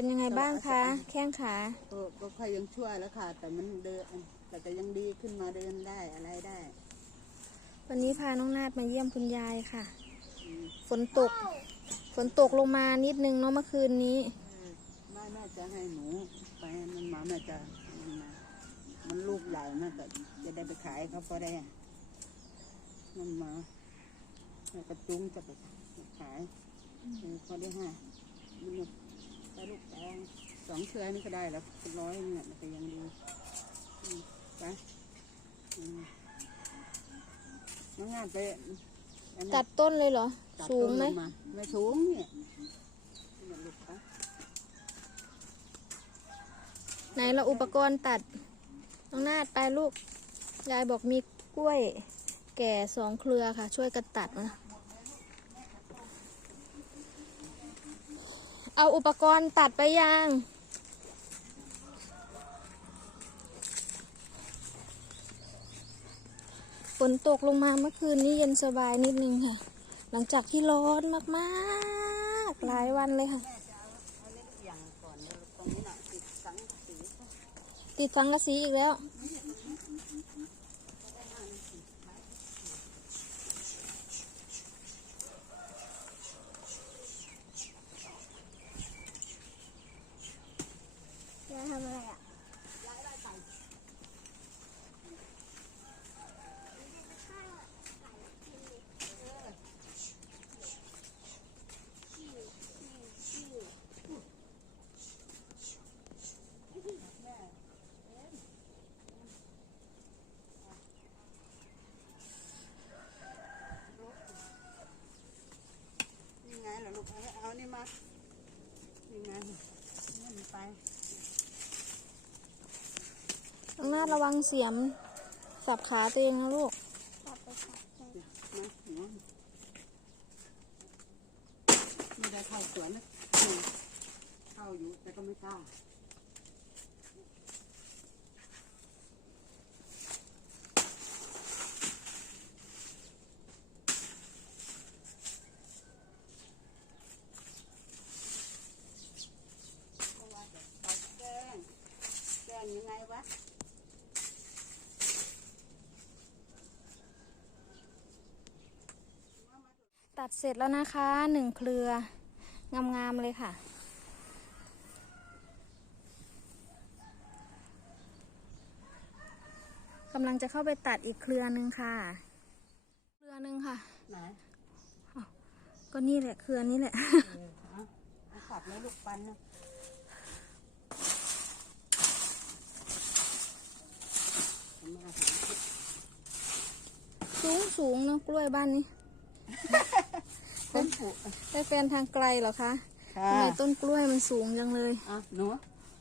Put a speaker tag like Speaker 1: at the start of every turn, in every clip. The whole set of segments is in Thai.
Speaker 1: เป็นยังไงบ้างคะ แข้งขา
Speaker 2: ก็ก็ค่อยยังช่วยแล้วค่ะ แต่มันเดินแต่ก็ยังดีขึ้นมาเดินได้อะไรได้
Speaker 1: วันนี้พาน้องนาดมาเยี่ยมคุณยายค่ะ
Speaker 2: อืม
Speaker 1: ฝนตก ฝนตกลงมานิดนึงเนาะเมื่อคืนนี้
Speaker 2: แม่แม่จะให้หนูไปมันมาแม่จะมันมามันลูกใหญ่ม่ก็จะได้ไปขายเขาพอได้มันมาแม่ก็จุ้งจะไปขายเออพอได้ห้ามัน ไปลูกแปงสองเครือนี่ก็ได้แล้วร้อยเนี่ยมันก็ยังดีอืมไปอืมน้องงานไปอันนั้น
Speaker 1: ตัดต้นเลยเหรอ
Speaker 2: ตัด
Speaker 1: สูงไหม
Speaker 2: ต้นลาไม่สูงเนี่ยเนี่ยลูกปะ
Speaker 1: ไหนเราอุปกรณ์ตัด น้องนาดไปลูก ยายบอกมีกล้วย แก่สองเครือค่ะ ช่วยกันตัดนะ เอาอุปกรณ์ตัดไปยัง ฝนตกลงมาเมื่อคืนนี้เย็นสบายนิดนึงค่ะ หลังจากที่ร้อนมากๆ หลายวันเลยค่ะ
Speaker 2: เอาเล็กอย่างก่อนเดี๋ยวตรงนี้น่ะติดสังกะสี
Speaker 1: ติดสังกะสีอีกแล้ว
Speaker 3: จะทำอะไรอะ
Speaker 2: นี่ไงเหรอลูกเอาเอานี่มานี่ไงนี่มันไป
Speaker 1: น้องนาดระวังเสียมสับขาตัวเองนะลูก
Speaker 3: ไมี
Speaker 2: ได้เข้าสวนนะเข้าอยู่แต่ก็ไม่กล้า ก็ว่าจะตัดแกงแกงยังไงวะ
Speaker 1: ตัดเสร็จแล้วนะคะหนึ่งเครืองามๆเลยค่ะ กำลังจะเข้าไปตัดอีกเครือหนึ่งค่ะ เครือหนึ่งค่ะ
Speaker 2: ไหน
Speaker 1: ก็นี่แหละเครือนี้แหละ
Speaker 2: เออเอาเอาสับแล้วลูกปันนะทำไมอาหารคิด
Speaker 1: สูงสูงๆเนาะกล้วยบ้านนี้
Speaker 2: คนปลูก
Speaker 1: ได้แฟนทางไกลเหรอคะ
Speaker 2: ค่ะ
Speaker 1: ทำไมต้นกล้วยมันสูงจังเลย
Speaker 2: อะหนู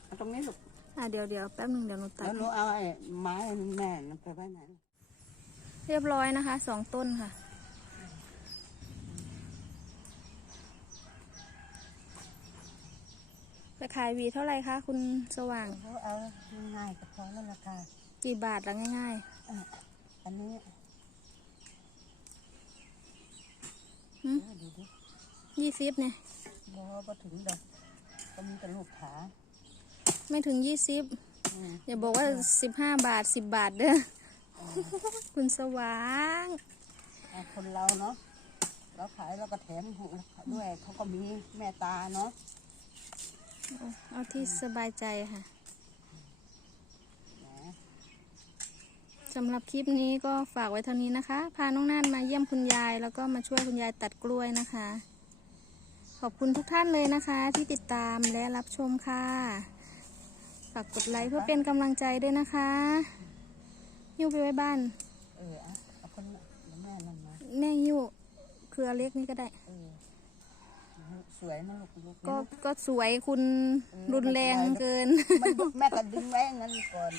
Speaker 2: เอาตรงนี้ลูก
Speaker 1: อะเดี๋ยวเดี๋ยวแป๊บหนึ่งเดี๋ยวหนูตัด
Speaker 2: แล้วหนูเอาไอ้ไม้แม่นั่นไปไว้ไหน
Speaker 1: เรียบร้อยนะคะสองต้นค่ะไปขายหวีเท่าไหร่คะคุณสว่าง
Speaker 2: เขาเอาง่ายๆก็พอแล้วราคา
Speaker 1: กี่บาทละง่าย
Speaker 2: อะอันนี้
Speaker 1: ๆหืม
Speaker 2: เออดูดิ
Speaker 1: ยี่สิบเนี่ย
Speaker 2: บอกว่าพอถึงดอกก็มีแต่ลูกขา
Speaker 1: ไม่ถึงยี่สิบ
Speaker 2: อืม
Speaker 1: อย่าบอกว่าสิบห้าบาทสิบบาทเด้อคุณสว่าง
Speaker 2: อะคนเราเนาะเราขายเราก็แถมด้วยเขาก็มีแม่ตาเนาะ
Speaker 1: เอาที่สบายใจค่ะ
Speaker 2: แหม
Speaker 1: สำหรับคลิปนี้ก็ฝากไว้เท่านี้นะคะ พาน้องน่านมาเยี่ยมคุณยาย แล้วก็มาช่วยคุณยายตัดกล้วยนะคะ ขอบคุณทุกท่านเลยนะคะ ที่ติดตามและรับชมค่ะ ฝากกดไลค์เพื่อเป็นกำลังใจด้วยนะคะหิ้วไปไว้บ้าน
Speaker 2: เออเอาเอาคนละเดี๋ยวแม่นั่นมา
Speaker 1: แม่หิ้วเครือเล็กนี่ก็ได้
Speaker 2: เออสวยนะลูกลูก
Speaker 1: ก็ก็สวยคุณรุนแรงเกิน
Speaker 2: มันแม่ก็ดึงไว้งั้นก่อน